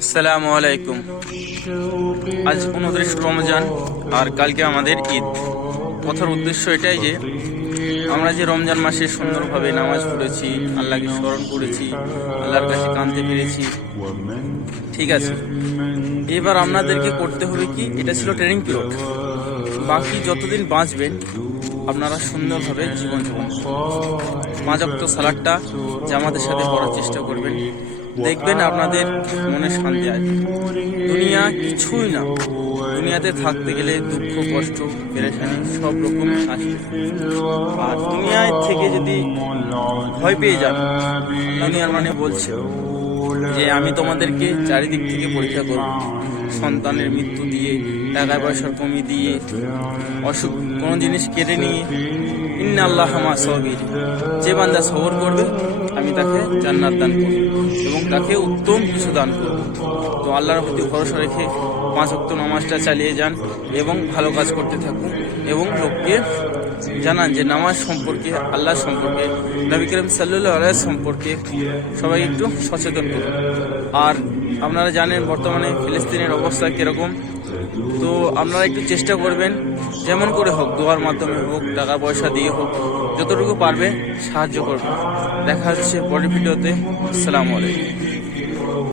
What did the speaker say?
আসসালামু আলাইকুম। আজ 29 রমজান আর কালকে আমাদের ঈদ। কথার উদ্দেশ্য এটাই যে আমরা যে রমজান মাসে সুন্দরভাবে নামাজ পড়েছি, আল্লাহকে স্মরণ করেছি, আল্লাহর কাছে কাঁদতে পেরেছি, ঠিক আছে। এবার আপনাদেরকে করতে হবে কি, এটা ছিল ট্রেনিং পিরিয়ড। বাকি যতদিন বাঁচবেন আপনারা সুন্দরভাবে জীবনযাপন করবেন। 5 ওয়াক্ত সালাতটা জামাতের সাথে পড়ার চেষ্টা করবেন, দেখবেন আপনাদের মনে শান্তি আসবে। দুনিয়া কিছুই না, দুনিয়াতে থাকতে গেলে দুঃখ, কষ্ট, পেরেশানি সব রকম আসবে। আর দুনিয়ায় থেকে যদি ভয় পেয়ে যান, দুনিয়ার মানে বলছে যে আমি তোমাদেরকে চারিদিক থেকে পরীক্ষা করব, সন্তানের মৃত্যু দিয়ে, টাকা পয়সার কমি দিয়ে, অসুখ কোনো জিনিস কেড়ে নিয়ে। ইন্না আল্লাহ মা সাবির, যে বান্দা সবর করবে আমি তাকে জান্নাত দান করব এবং তাকে উত্তম কিছু দান করব। তো আল্লাহর প্রতি ভরসা রেখে 5 ওয়াক্ত নামাজটা চালিয়ে যান এবং ভালো কাজ করতে থাকুন এবং লোককে জানান যে নামাজ সম্পর্কে, আল্লাহ সম্পর্কে, নবী করিম সাল্লাল্লাহু আলাইহি সম্পর্কে সবাই একটু সচেতন করুন। আর আপনারা জানেন বর্তমানে ফিলিস্তিনের অবস্থা কিরকম, তো আপনারা একটু চেষ্টা করবেন যেমন করে হোক, দোয়ার মাধ্যমে হোক, টাকা পয়সা দিয়ে হোক, যতটুকু পারবে সাহায্য করবেন। দেখা হচ্ছে পরের ভিডিওতে। আসসালামু আলাইকুম।